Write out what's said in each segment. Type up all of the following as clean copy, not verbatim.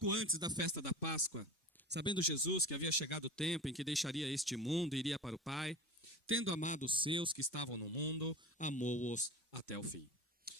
pouco antes da festa da Páscoa, sabendo Jesus que havia chegado o tempo em que deixaria este mundo e iria para o Pai, tendo amado os seus que estavam no mundo, amou-os até o fim.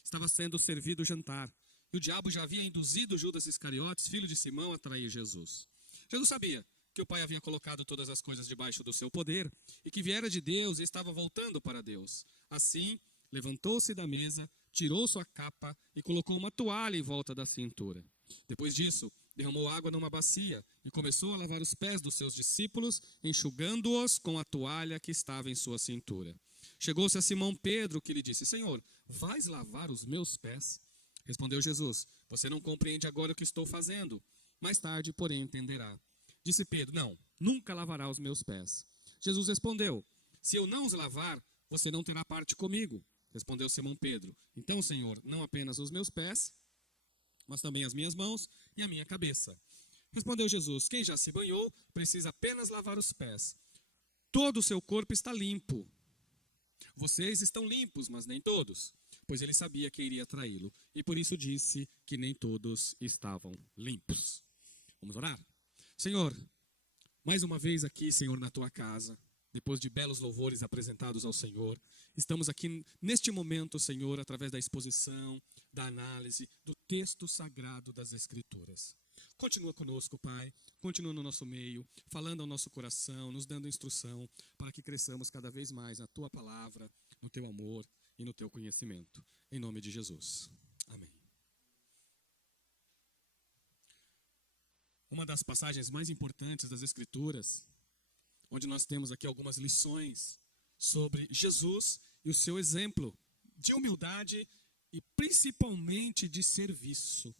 Estava sendo servido o jantar, e o diabo já havia induzido Judas Iscariotes, filho de Simão, a trair Jesus. Jesus sabia que o Pai havia colocado todas as coisas debaixo do seu poder, e que viera de Deus e estava voltando para Deus. Assim, levantou-se da mesa, tirou sua capa e colocou uma toalha em volta da cintura. Depois disso, derramou água numa bacia e começou a lavar os pés dos seus discípulos, enxugando-os com a toalha que estava em sua cintura. Chegou-se a Simão Pedro, que lhe disse: Senhor, vais lavar os meus pés? Respondeu Jesus: Você não compreende agora o que estou fazendo. Mais tarde, porém, entenderá. Disse Pedro: Não, nunca lavará os meus pés. Jesus respondeu: Se eu não os lavar, você não terá parte comigo. Respondeu Simão Pedro: Então, Senhor, não apenas os meus pés, mas também as minhas mãos e a minha cabeça. Respondeu Jesus: Quem já se banhou precisa apenas lavar os pés. Todo o seu corpo está limpo. Vocês estão limpos, mas nem todos. Pois ele sabia que iria traí-lo, e por isso disse que nem todos estavam limpos. Vamos orar? Senhor, mais uma vez aqui, Senhor, na tua casa, depois de belos louvores apresentados ao Senhor, estamos aqui neste momento, Senhor, através da exposição, da análise do texto sagrado das Escrituras. Continua conosco, Pai, continua no nosso meio, falando ao nosso coração, nos dando instrução, para que cresçamos cada vez mais na tua palavra, no teu amor e no teu conhecimento. Em nome de Jesus. Amém. Uma das passagens mais importantes das Escrituras, onde nós temos aqui algumas lições sobre Jesus e o seu exemplo de humildade e principalmente de serviço.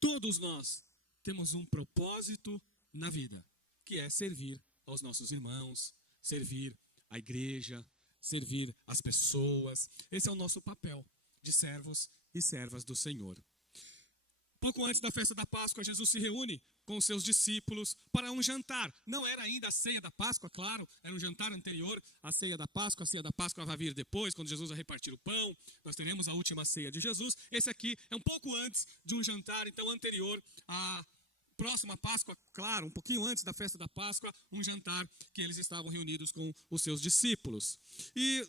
Todos nós temos um propósito na vida, que é servir aos nossos irmãos, servir a igreja, servir as pessoas. Esse é o nosso papel de servos e servas do Senhor. Pouco antes da festa da Páscoa, Jesus se reúne com os seus discípulos para um jantar. Não era ainda a ceia da Páscoa, claro, era um jantar anterior à ceia da Páscoa. A ceia da Páscoa vai vir depois, quando Jesus vai repartir o pão. Nós teremos a última ceia de Jesus. Esse aqui é um pouco antes de um jantar, então, anterior à próxima Páscoa, claro, um pouquinho antes da festa da Páscoa, um jantar que eles estavam reunidos com os seus discípulos. E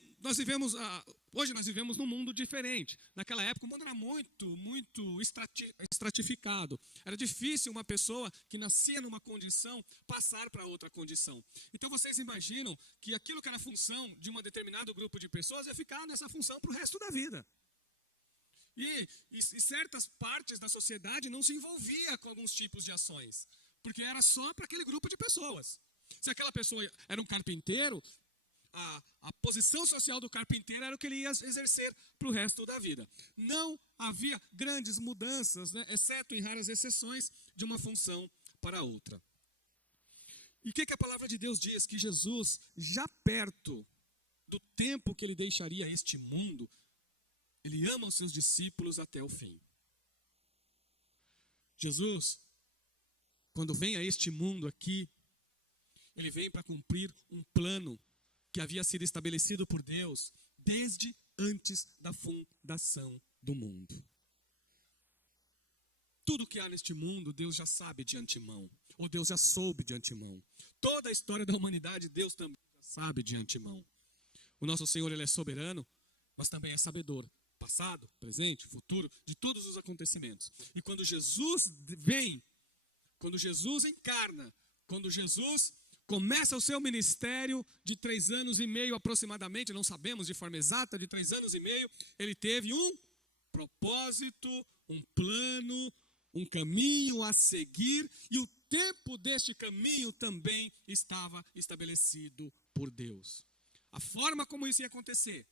hoje nós vivemos num mundo diferente. Naquela época o mundo era muito estratificado. Era difícil uma pessoa que nascia numa condição passar para outra condição. Então vocês imaginam que aquilo que era função de um determinado grupo de pessoas ia ficar nessa função para o resto da vida. E certas partes da sociedade não se envolvia com alguns tipos de ações, porque era só para aquele grupo de pessoas. Se aquela pessoa era um carpinteiro, a posição social do carpinteiro era o que ele ia exercer para o resto da vida. Não havia grandes mudanças, né, exceto em raras exceções, de uma função para outra. E o que a palavra de Deus diz? Que Jesus, já perto do tempo que ele deixaria este mundo, ele ama os seus discípulos até o fim. Jesus, quando vem a este mundo aqui, ele vem para cumprir um plano que havia sido estabelecido por Deus desde antes da fundação do mundo. Tudo que há neste mundo, Deus já sabe de antemão, ou Deus já soube de antemão. Toda a história da humanidade, Deus também já sabe de antemão. O nosso Senhor, ele é soberano, mas também é sabedor. Passado, presente, futuro, de todos os acontecimentos. E quando Jesus vem, quando Jesus encarna, quando Jesus começa o seu ministério de 3 anos e meio aproximadamente, não sabemos de forma exata, de 3 anos e meio, ele teve um propósito, um plano, um caminho a seguir, e o tempo deste caminho também estava estabelecido por Deus. A forma como isso ia acontecer,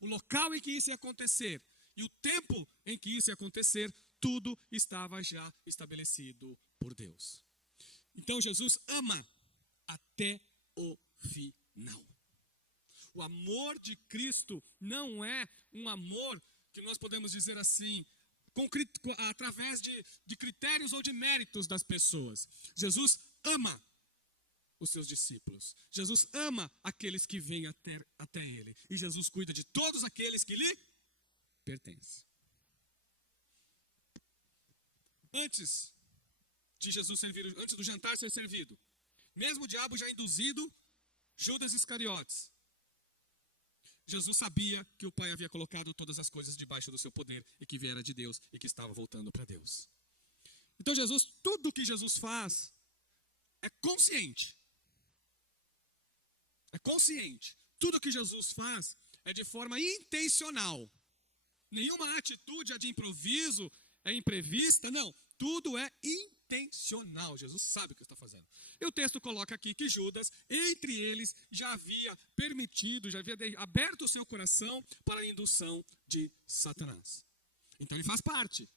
o local em que isso ia acontecer e o tempo em que isso ia acontecer, tudo estava já estabelecido por Deus. Então Jesus ama até o final. O amor de Cristo não é um amor que nós podemos dizer assim, através de critérios ou de méritos das pessoas. Jesus ama os seus discípulos. Jesus ama aqueles que vêm até ele. E Jesus cuida de todos aqueles que lhe pertencem. Antes de Jesus servir, antes do jantar ser servido, mesmo o diabo já induzido Judas Iscariotes, Jesus sabia que o Pai havia colocado todas as coisas debaixo do seu poder e que viera de Deus e que estava voltando para Deus. Então Jesus, tudo que Jesus faz é consciente. É consciente. Tudo que Jesus faz é de forma intencional. Nenhuma atitude é de improviso, é imprevista, não. Tudo é intencional. Jesus sabe o que está fazendo. E o texto coloca aqui que Judas, entre eles, já havia permitido, já havia aberto o seu coração para a indução de Satanás. Então ele faz parte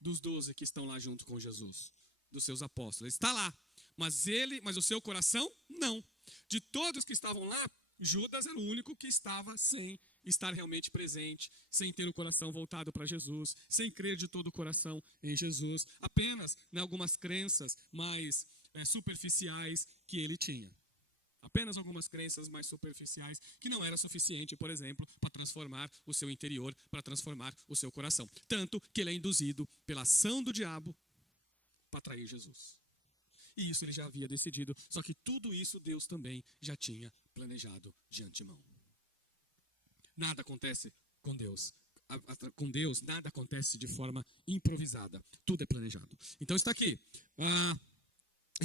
dos 12 que estão lá junto com Jesus, dos seus apóstolos. Ele está lá, mas o seu coração, não. De todos que estavam lá, Judas era o único que estava sem estar realmente presente, sem ter o coração voltado para Jesus, sem crer de todo o coração em Jesus, apenas em algumas crenças mais superficiais que ele tinha. Apenas algumas crenças mais superficiais que não era suficiente, por exemplo, para transformar o seu interior, para transformar o seu coração. Tanto que ele é induzido pela ação do diabo para trair Jesus. E isso ele já havia decidido, só que tudo isso Deus também já tinha planejado de antemão. Nada acontece com Deus. Com Deus, nada acontece de forma improvisada. Tudo é planejado. Então está aqui.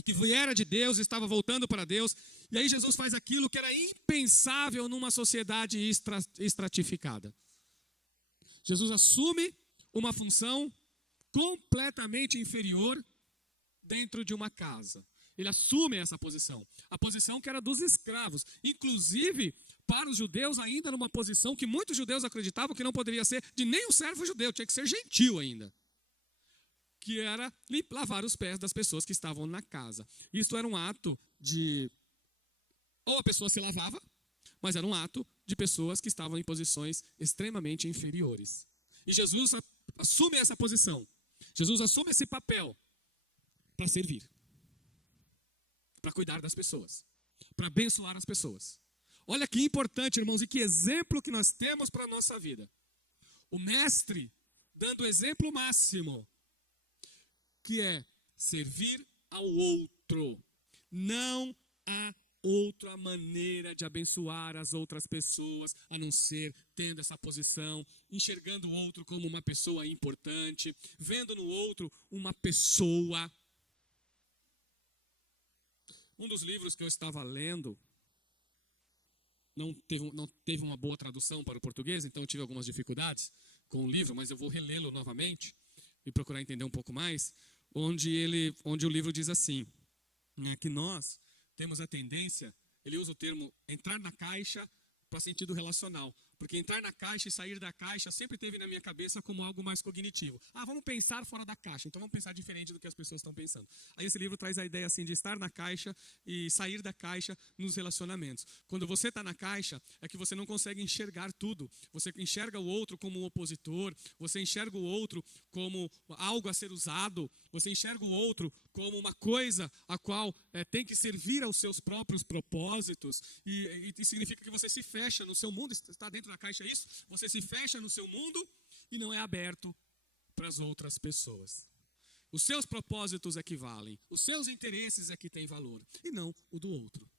Que viera de Deus, estava voltando para Deus. E aí Jesus faz aquilo que era impensável numa sociedade estratificada. Jesus assume uma função completamente inferior dentro de uma casa. Ele assume essa posição. A posição que era dos escravos. Inclusive, para os judeus, ainda numa posição que muitos judeus acreditavam que não poderia ser de nenhum servo judeu, tinha que ser gentil ainda. Que era lavar os pés das pessoas que estavam na casa. Isso era um ato de... Ou a pessoa se lavava, mas era um ato de pessoas que estavam em posições extremamente inferiores. E Jesus assume essa posição. Jesus assume esse papel para servir. Para cuidar das pessoas. Para abençoar as pessoas. Olha que importante, irmãos, e que exemplo que nós temos para a nossa vida. O mestre dando o exemplo máximo, que é servir ao outro. Não há outra maneira de abençoar as outras pessoas, a não ser tendo essa posição, enxergando o outro como uma pessoa importante, vendo no outro uma pessoa. Um dos livros que eu estava lendo não teve uma boa tradução para o português, então eu tive algumas dificuldades com o livro, mas eu vou relê-lo novamente e procurar entender um pouco mais, onde o livro diz assim, que nós temos a tendência, ele usa o termo entrar na caixa para sentido relacional. Porque entrar na caixa e sair da caixa sempre teve na minha cabeça como algo mais cognitivo. Vamos pensar fora da caixa, então vamos pensar diferente do que as pessoas estão pensando. Aí esse livro traz a ideia assim de estar na caixa e sair da caixa nos relacionamentos. Quando você está na caixa, é que você não consegue enxergar tudo. Você enxerga o outro como um opositor, você enxerga o outro como algo a ser usado, você enxerga o outro como uma coisa a qual tem que servir aos seus próprios propósitos. E significa que você se fecha no seu mundo, está dentro da caixa isso, você se fecha no seu mundo e não é aberto para as outras pessoas. Os seus propósitos é que valem, os seus interesses é que têm valor, e não o do outro.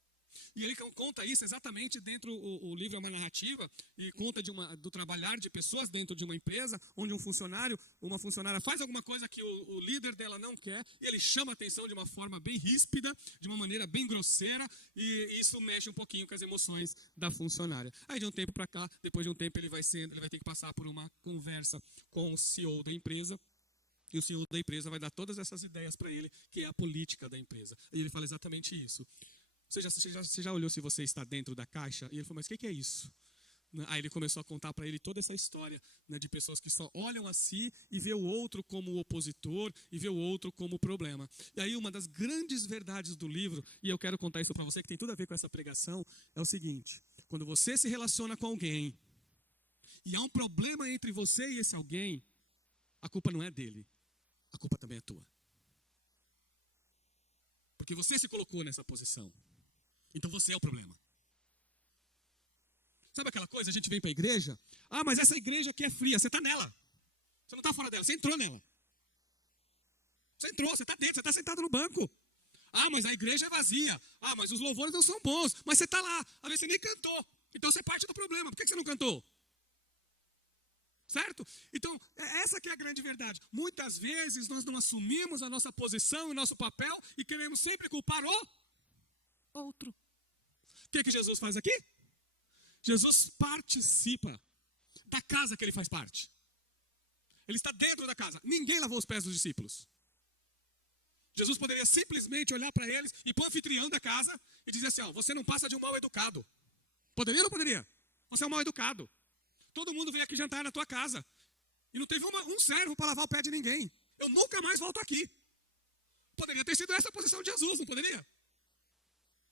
E ele conta isso exatamente dentro, o livro é uma narrativa, e conta do trabalhar de pessoas dentro de uma empresa, onde uma funcionária faz alguma coisa que o líder dela não quer, e ele chama a atenção de uma forma bem ríspida, de uma maneira bem grosseira, e isso mexe um pouquinho com as emoções da funcionária. Aí de um tempo para cá, depois de um tempo ele vai ter que passar por uma conversa com o CEO da empresa, e o CEO da empresa vai dar todas essas ideias para ele, que é a política da empresa. E ele fala exatamente isso. Você já olhou se você está dentro da caixa? E ele falou, mas o que é isso? Aí ele começou a contar para ele toda essa história, né, de pessoas que só olham a si e vê o outro como o opositor e vê o outro como o problema. E aí uma das grandes verdades do livro, e eu quero contar isso para você, que tem tudo a ver com essa pregação, é o seguinte: quando você se relaciona com alguém e há um problema entre você e esse alguém, a culpa não é dele, a culpa também é tua. Porque você se colocou nessa posição. Então você é o problema. Sabe aquela coisa, a gente vem para a igreja, mas essa igreja aqui é fria, você está nela. Você não está fora dela, você entrou nela. Você entrou, você está dentro, você está sentado no banco. Ah, mas a igreja é vazia. Ah, mas os louvores não são bons. Mas você está lá, às vezes você nem cantou. Então você parte do problema. Por que você não cantou? Certo? Então, essa que é a grande verdade. Muitas vezes nós não assumimos a nossa posição e nosso papel e queremos sempre culpar o outro. O que Jesus faz aqui? Jesus participa da casa que ele faz parte. Ele está dentro da casa. Ninguém lavou os pés dos discípulos. Jesus poderia simplesmente olhar para eles e para o anfitrião da casa e dizer assim, ó, você não passa de um mal educado. Poderia ou não poderia? Você é um mal educado. Todo mundo veio aqui jantar na tua casa. E não teve um servo para lavar o pé de ninguém. Eu nunca mais volto aqui. Poderia ter sido essa a posição de Jesus, não poderia?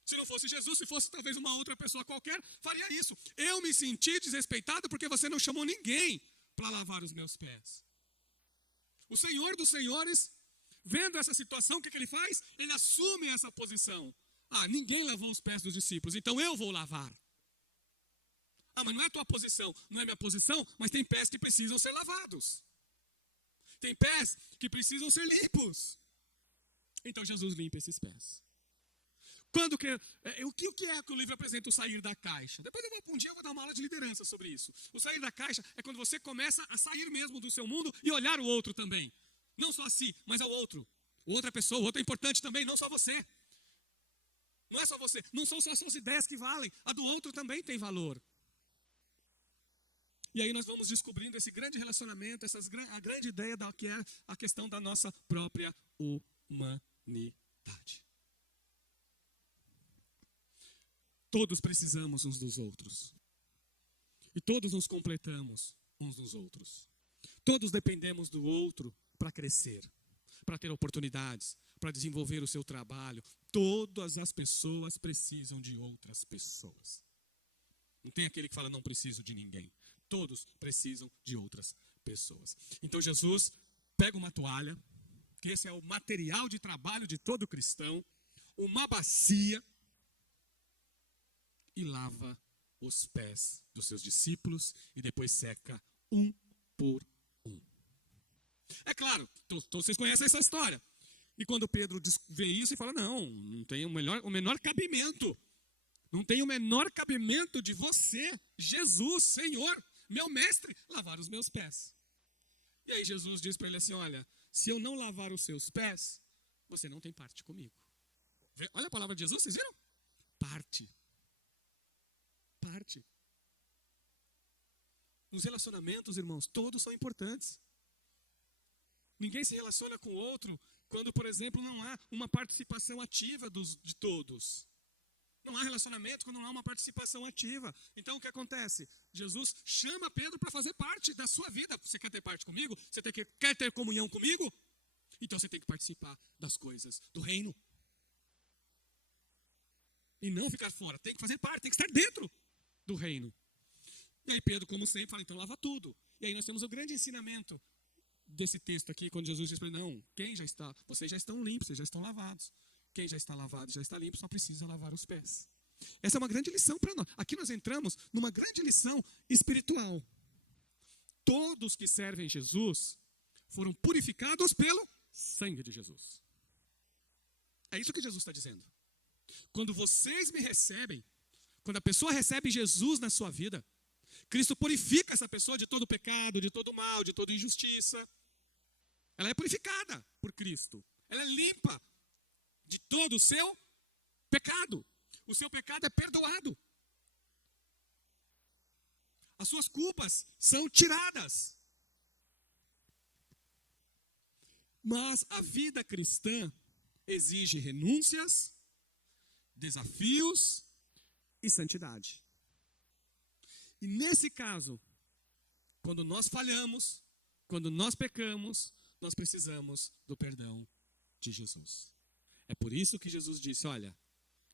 Se não fosse Jesus, se fosse talvez uma outra pessoa qualquer, faria isso. Eu me senti desrespeitado porque você não chamou ninguém para lavar os meus pés. O Senhor dos Senhores, vendo essa situação, o que ele faz? Ele assume essa posição. Ah, ninguém lavou os pés dos discípulos, então eu vou lavar. Ah, mas não é a tua posição, não é minha posição, mas tem pés que precisam ser lavados. Tem pés que precisam ser limpos. Então Jesus limpa esses pés. O que é que o livro apresenta o sair da caixa? Depois um dia eu vou dar uma aula de liderança sobre isso. O sair da caixa é quando você começa a sair mesmo do seu mundo e olhar o outro também. Não só a si, mas ao outro. Outra pessoa, o outro é importante também, não só você. Não é só você, não são só as suas ideias que valem, a do outro também tem valor. E aí nós vamos descobrindo esse grande relacionamento, a grande ideia que é a questão da nossa própria humanidade. Todos precisamos uns dos outros. E todos nos completamos uns dos outros. Todos dependemos do outro para crescer, para ter oportunidades, para desenvolver o seu trabalho. Todas as pessoas precisam de outras pessoas. Não tem aquele que fala, não preciso de ninguém. Todos precisam de outras pessoas. Então Jesus pega uma toalha, que esse é o material de trabalho de todo cristão, uma bacia, e lava os pés dos seus discípulos e depois seca um por um. É claro, todos vocês conhecem essa história. E quando Pedro vê isso e fala, não tem o menor cabimento. Não tem o menor cabimento de você, Jesus, Senhor, meu mestre, lavar os meus pés. E aí Jesus diz para ele assim, olha, se eu não lavar os seus pés, você não tem parte comigo. Olha a palavra de Jesus, vocês viram? Parte. Nos relacionamentos, irmãos, todos são importantes. Ninguém se relaciona com o outro quando, por exemplo, não há uma participação ativa de todos. Não há relacionamento quando não há uma participação ativa. Então, o que acontece? Jesus chama Pedro para fazer parte da sua vida. Você quer ter parte comigo? Você quer ter comunhão comigo? Então, você tem que participar das coisas do reino. E não ficar fora. Tem que fazer parte, tem que estar dentro do reino. E aí Pedro, como sempre, fala, então lava tudo. E aí nós temos o grande ensinamento desse texto aqui, quando Jesus diz para ele, não, vocês já estão limpos, vocês já estão lavados. Quem já está lavado, já está limpo, só precisa lavar os pés. Essa é uma grande lição para nós. Aqui nós entramos numa grande lição espiritual. Todos que servem Jesus foram purificados pelo sangue de Jesus. É isso que Jesus está dizendo. Quando vocês me recebem, quando a pessoa recebe Jesus na sua vida, Cristo purifica essa pessoa de todo pecado, de todo mal, de toda injustiça. Ela é purificada por Cristo. Ela é limpa de todo o seu pecado. O seu pecado é perdoado. As suas culpas são tiradas. Mas a vida cristã exige renúncias, desafios e santidade. E nesse caso, quando nós falhamos, quando nós pecamos, nós precisamos do perdão de Jesus. É por isso que Jesus disse, olha,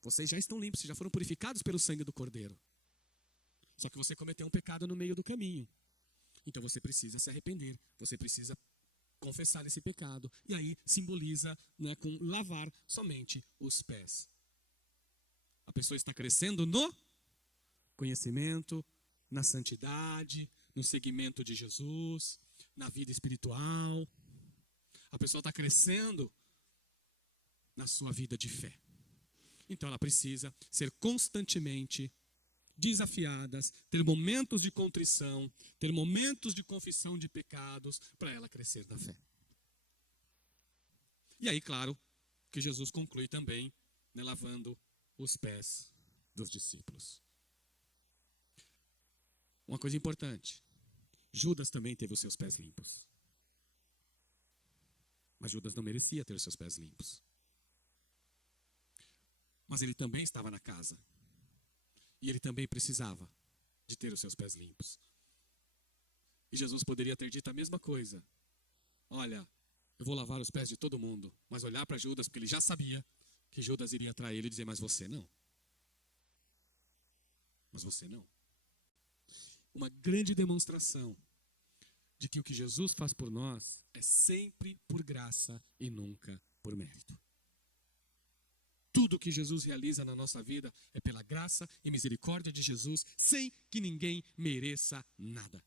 vocês já estão limpos, vocês já foram purificados pelo sangue do Cordeiro. Só que você cometeu um pecado no meio do caminho. Então você precisa se arrepender, você precisa confessar esse pecado. E aí simboliza, né, com lavar somente os pés. A pessoa está crescendo no conhecimento, na santidade, no seguimento de Jesus, na vida espiritual. A pessoa está crescendo na sua vida de fé. Então ela precisa ser constantemente desafiadas, ter momentos de contrição, ter momentos de confissão de pecados, para ela crescer na fé. E aí, claro, que Jesus conclui também, né, lavando os pés dos discípulos. Uma coisa importante, Judas também teve os seus pés limpos. Mas Judas não merecia ter os seus pés limpos. Mas ele também estava na casa. E ele também precisava de ter os seus pés limpos. E Jesus poderia ter dito a mesma coisa. Olha, eu vou lavar os pés de todo mundo. Mas olhar para Judas, porque ele já sabia que Judas iria trair ele e dizer, mas você não. Mas você não. Uma grande demonstração de que o que Jesus faz por nós é sempre por graça e nunca por mérito. Tudo que Jesus realiza na nossa vida é pela graça e misericórdia de Jesus, sem que ninguém mereça nada.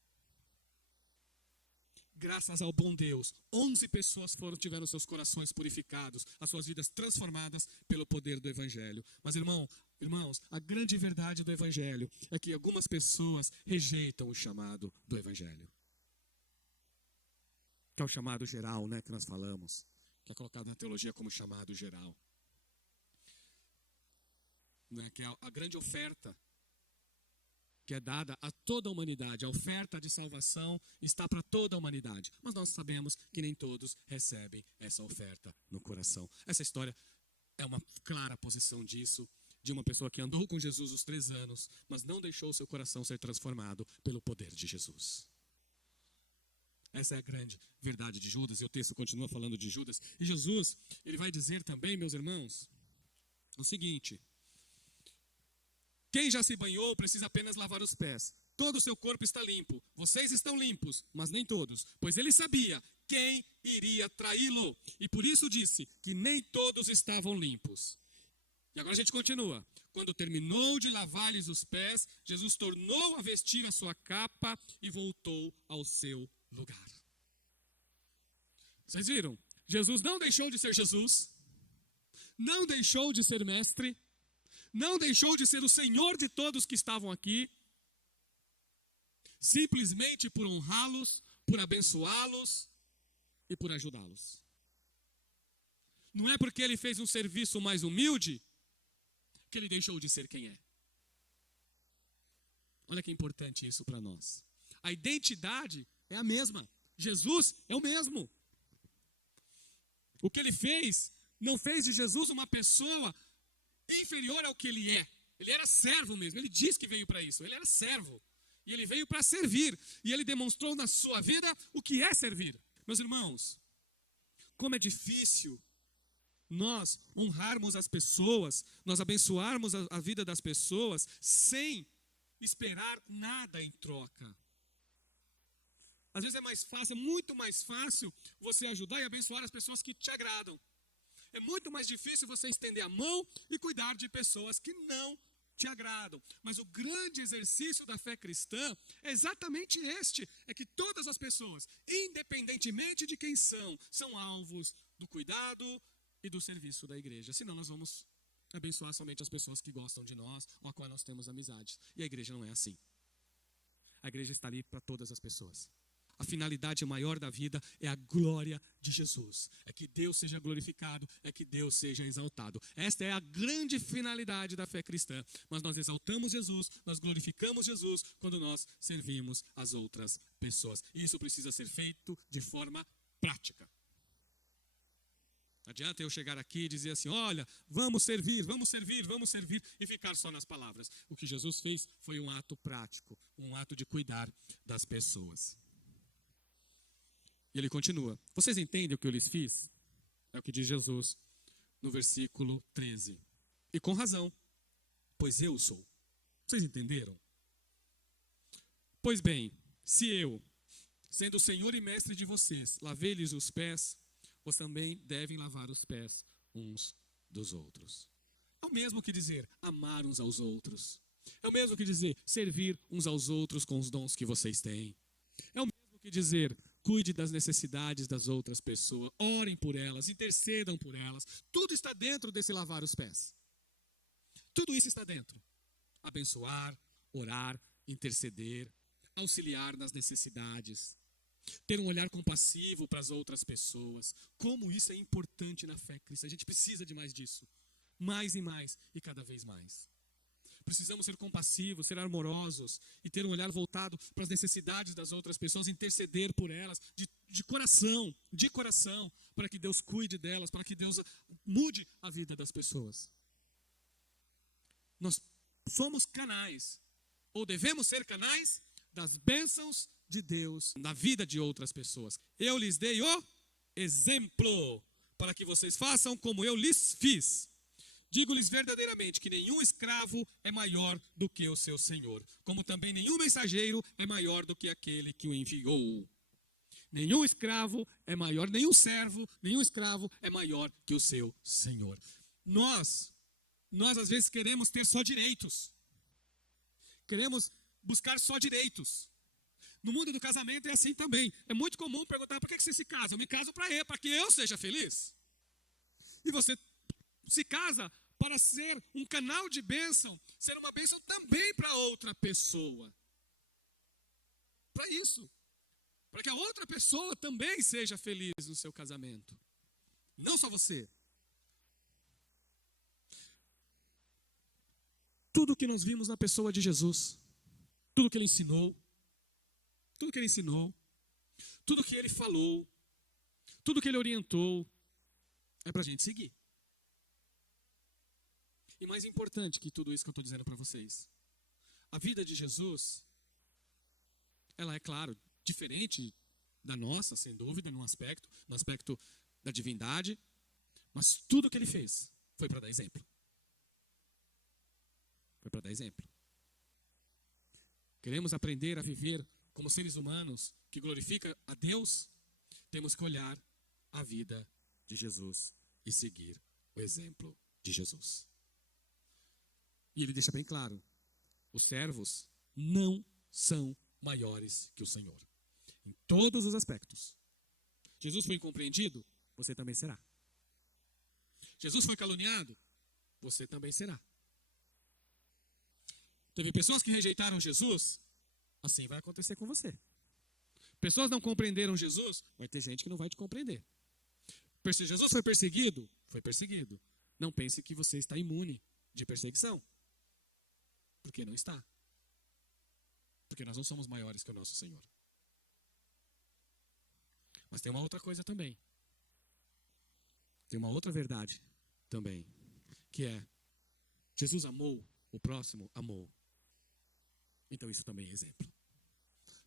Graças ao bom Deus, 11 pessoas tiveram seus corações purificados, as suas vidas transformadas pelo poder do Evangelho. Mas irmãos, a grande verdade do Evangelho é que algumas pessoas rejeitam o chamado do Evangelho. Que é o chamado geral, né, que nós falamos, que é colocado na teologia como chamado geral. Né, que é a grande oferta que é dada a toda a humanidade. A oferta de salvação está para toda a humanidade. Mas nós sabemos que nem todos recebem essa oferta no coração. Essa história é uma clara posição disso, de uma pessoa que andou com Jesus os 3 anos, mas não deixou seu coração ser transformado pelo poder de Jesus. Essa é a grande verdade de Judas, e o texto continua falando de Judas. E Jesus, ele vai dizer também, meus irmãos, o seguinte: quem já se banhou precisa apenas lavar os pés. Todo o seu corpo está limpo. Vocês estão limpos, mas nem todos. Pois ele sabia quem iria traí-lo. E por isso disse que nem todos estavam limpos. E agora a gente continua. Quando terminou de lavar-lhes os pés, Jesus tornou a vestir a sua capa e voltou ao seu lugar. Vocês viram? Jesus não deixou de ser Jesus. Não deixou de ser mestre. Não deixou de ser o Senhor de todos que estavam aqui, simplesmente por honrá-los, por abençoá-los e por ajudá-los. Não é porque ele fez um serviço mais humilde que ele deixou de ser quem é. Olha que importante isso para nós. A identidade é a mesma. Jesus é o mesmo. O que ele fez, não fez de Jesus uma pessoa inferior ao que ele é. Ele era servo mesmo, ele disse que veio para isso, ele era servo. E ele veio para servir, e ele demonstrou na sua vida o que é servir. Meus irmãos, como é difícil nós honrarmos as pessoas, nós abençoarmos a vida das pessoas, sem esperar nada em troca. Às vezes é mais fácil, é muito mais fácil você ajudar e abençoar as pessoas que te agradam. É muito mais difícil você estender a mão e cuidar de pessoas que não te agradam. Mas o grande exercício da fé cristã é exatamente este. É que todas as pessoas, independentemente de quem são alvos do cuidado e do serviço da igreja. Senão nós vamos abençoar somente as pessoas que gostam de nós ou a qual nós temos amizades. E a igreja não é assim. A igreja está ali para todas as pessoas. A finalidade maior da vida é a glória de Jesus. É que Deus seja glorificado, é que Deus seja exaltado. Esta é a grande finalidade da fé cristã. Mas nós exaltamos Jesus, nós glorificamos Jesus quando nós servimos as outras pessoas. E isso precisa ser feito de forma prática. Não adianta eu chegar aqui e dizer assim, olha, vamos servir e ficar só nas palavras. O que Jesus fez foi um ato prático, um ato de cuidar das pessoas. E ele continua. Vocês entendem o que eu lhes fiz? É o que diz Jesus no versículo 13. E com razão, pois eu sou. Vocês entenderam? Pois bem, se eu, sendo o Senhor e mestre de vocês, lavei-lhes os pés, vocês também devem lavar os pés uns dos outros. É o mesmo que dizer amar uns aos outros. É o mesmo que dizer servir uns aos outros com os dons que vocês têm. É o mesmo que dizer Cuide das necessidades das outras pessoas. Orem por elas, intercedam por elas. Tudo está dentro desse lavar os pés. Tudo isso está dentro. Abençoar, orar, interceder, auxiliar nas necessidades. Ter um olhar compassivo para as outras pessoas. Como isso é importante na fé cristã. A gente precisa de mais disso. Mais e mais e cada vez mais. Precisamos ser compassivos, ser amorosos e ter um olhar voltado para as necessidades das outras pessoas, interceder por elas de coração, para que Deus cuide delas, para que Deus mude a vida das pessoas. Nós somos canais, ou devemos ser canais, das bênçãos de Deus na vida de outras pessoas. Eu lhes dei o exemplo, para que vocês façam como eu lhes fiz. Digo-lhes verdadeiramente que nenhum escravo é maior do que o seu senhor, como também nenhum mensageiro é maior do que aquele que o enviou. Nenhum escravo é maior, nenhum servo, nenhum escravo é maior que o seu senhor. Nós às vezes queremos ter só direitos. Queremos buscar só direitos. No mundo do casamento é assim também. É muito comum perguntar: por que você se casa? Eu me caso para que eu seja feliz. E você se casa para ser um canal de bênção, ser uma bênção também para outra pessoa. Para isso. Para que a outra pessoa também seja feliz no seu casamento. Não só você. Tudo que nós vimos na pessoa de Jesus, tudo que ele ensinou, tudo que ele falou, tudo que ele orientou, é para a gente seguir. E mais importante que tudo isso que eu estou dizendo para vocês, a vida de Jesus, ela é, claro, diferente da nossa, sem dúvida, no aspecto da divindade, mas tudo que ele fez foi para dar exemplo. Foi para dar exemplo. Queremos aprender a viver como seres humanos que glorificam a Deus, temos que olhar a vida de Jesus e seguir o exemplo de Jesus. E ele deixa bem claro: os servos não são maiores que o Senhor. Em todos os aspectos. Jesus foi incompreendido? Você também será. Jesus foi caluniado? Você também será. Teve pessoas que rejeitaram Jesus? Assim vai acontecer com você. Pessoas não compreenderam Jesus? Vai ter gente que não vai te compreender. Jesus foi perseguido? Foi perseguido. Não pense que você está imune de perseguição. Porque não está. Porque nós não somos maiores que o nosso Senhor. Mas tem uma outra coisa também. Tem uma outra verdade também. Que é: Jesus amou, o próximo amou. Então isso também é exemplo.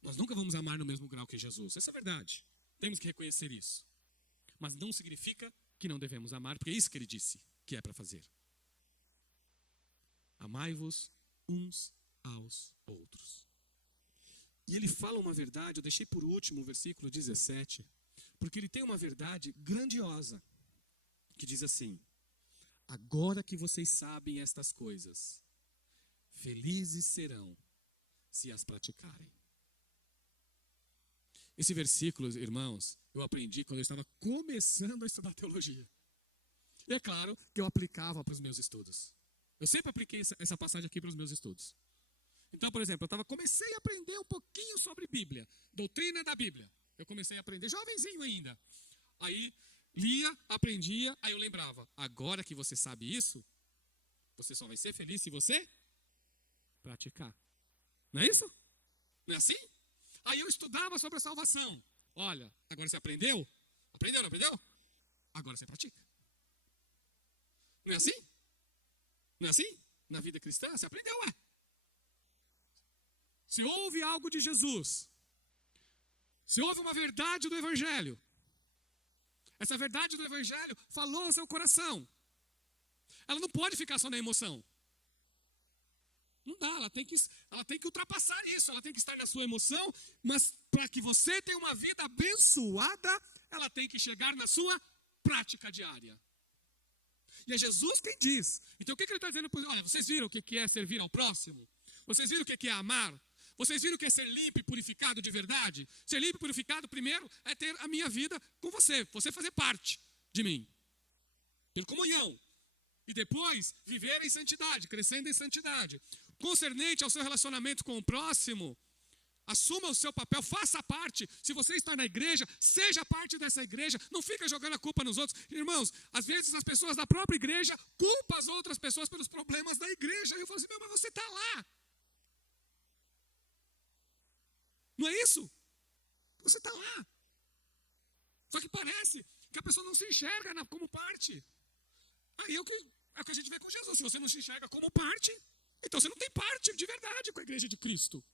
Nós nunca vamos amar no mesmo grau que Jesus. Essa é a verdade. Temos que reconhecer isso. Mas não significa que não devemos amar, porque é isso que ele disse que é para fazer. Amai-vos uns aos outros. E ele fala uma verdade, eu deixei por último o versículo 17, porque ele tem uma verdade grandiosa, que diz assim: agora que vocês sabem estas coisas, felizes serão se as praticarem. Esse versículo, irmãos, eu aprendi quando eu estava começando a estudar teologia. E é claro que eu aplicava para os meus estudos. Eu sempre apliquei essa passagem aqui para os meus estudos. Então, por exemplo, comecei a aprender um pouquinho sobre Bíblia, doutrina da Bíblia. Eu comecei a aprender, jovenzinho ainda. Aí, lia, aprendia, aí eu lembrava: agora que você sabe isso, você só vai ser feliz se você praticar. Não é isso? Não é assim? Aí eu estudava sobre a salvação. Olha, agora você aprendeu? Aprendeu, não aprendeu? Agora você pratica. Não é assim? Não é assim? Na vida cristã, você aprendeu, ué. Se houve algo de Jesus, se houve uma verdade do Evangelho, essa verdade do Evangelho falou ao seu coração. Ela não pode ficar só na emoção. Não dá, ela tem que ultrapassar isso, ela tem que estar na sua emoção, mas para que você tenha uma vida abençoada, ela tem que chegar na sua prática diária. E é Jesus quem diz. Então o que ele está dizendo? Olha, vocês viram o que é servir ao próximo? Vocês viram o que é amar? Vocês viram o que é ser limpo e purificado de verdade? Ser limpo e purificado, primeiro, é ter a minha vida com você. Você fazer parte de mim. Ter comunhão. E depois, viver em santidade, crescendo em santidade. Concernente ao seu relacionamento com o próximo, assuma o seu papel, faça parte. Se você está na igreja, seja parte dessa igreja. Não fica jogando a culpa nos outros. Irmãos, às vezes as pessoas da própria igreja culpam as outras pessoas pelos problemas da igreja. E eu falo assim, mas você está lá. Não é isso? Você está lá. Só que parece que a pessoa não se enxerga como parte. Aí é o que a gente vê com Jesus. Se você não se enxerga como parte, então você não tem parte de verdade com a igreja de Cristo.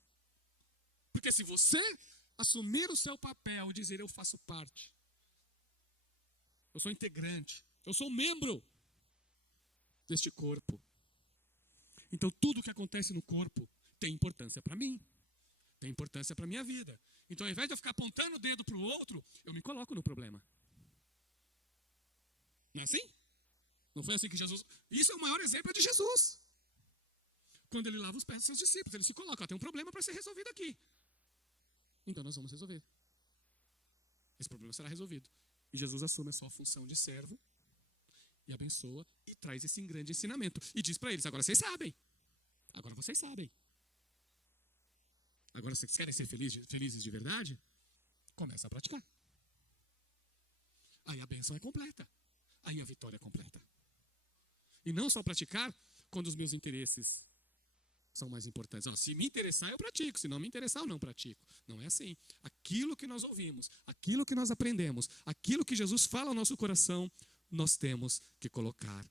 Porque se você assumir o seu papel e dizer eu faço parte, eu sou integrante, eu sou membro deste corpo. Então tudo que acontece no corpo tem importância para mim. Tem importância para a minha vida. Então, ao invés de eu ficar apontando o dedo para o outro, eu me coloco no problema. Não é assim? Não foi assim que Jesus... Isso é o maior exemplo de Jesus. Quando ele lava os pés dos seus discípulos, ele se coloca, tem um problema para ser resolvido aqui. Então, nós vamos resolver. Esse problema será resolvido. E Jesus assume a sua função de servo e abençoa e traz esse grande ensinamento. E diz para eles, agora vocês sabem. Agora vocês sabem. Agora, vocês querem ser felizes de verdade? Começa a praticar. Aí a bênção é completa. Aí a vitória é completa. E não só praticar quando os meus interesses são mais importantes. Se me interessar, eu pratico. Se não me interessar, eu não pratico. Não é assim. Aquilo que nós ouvimos, aquilo que nós aprendemos, aquilo que Jesus fala ao nosso coração, nós temos que colocar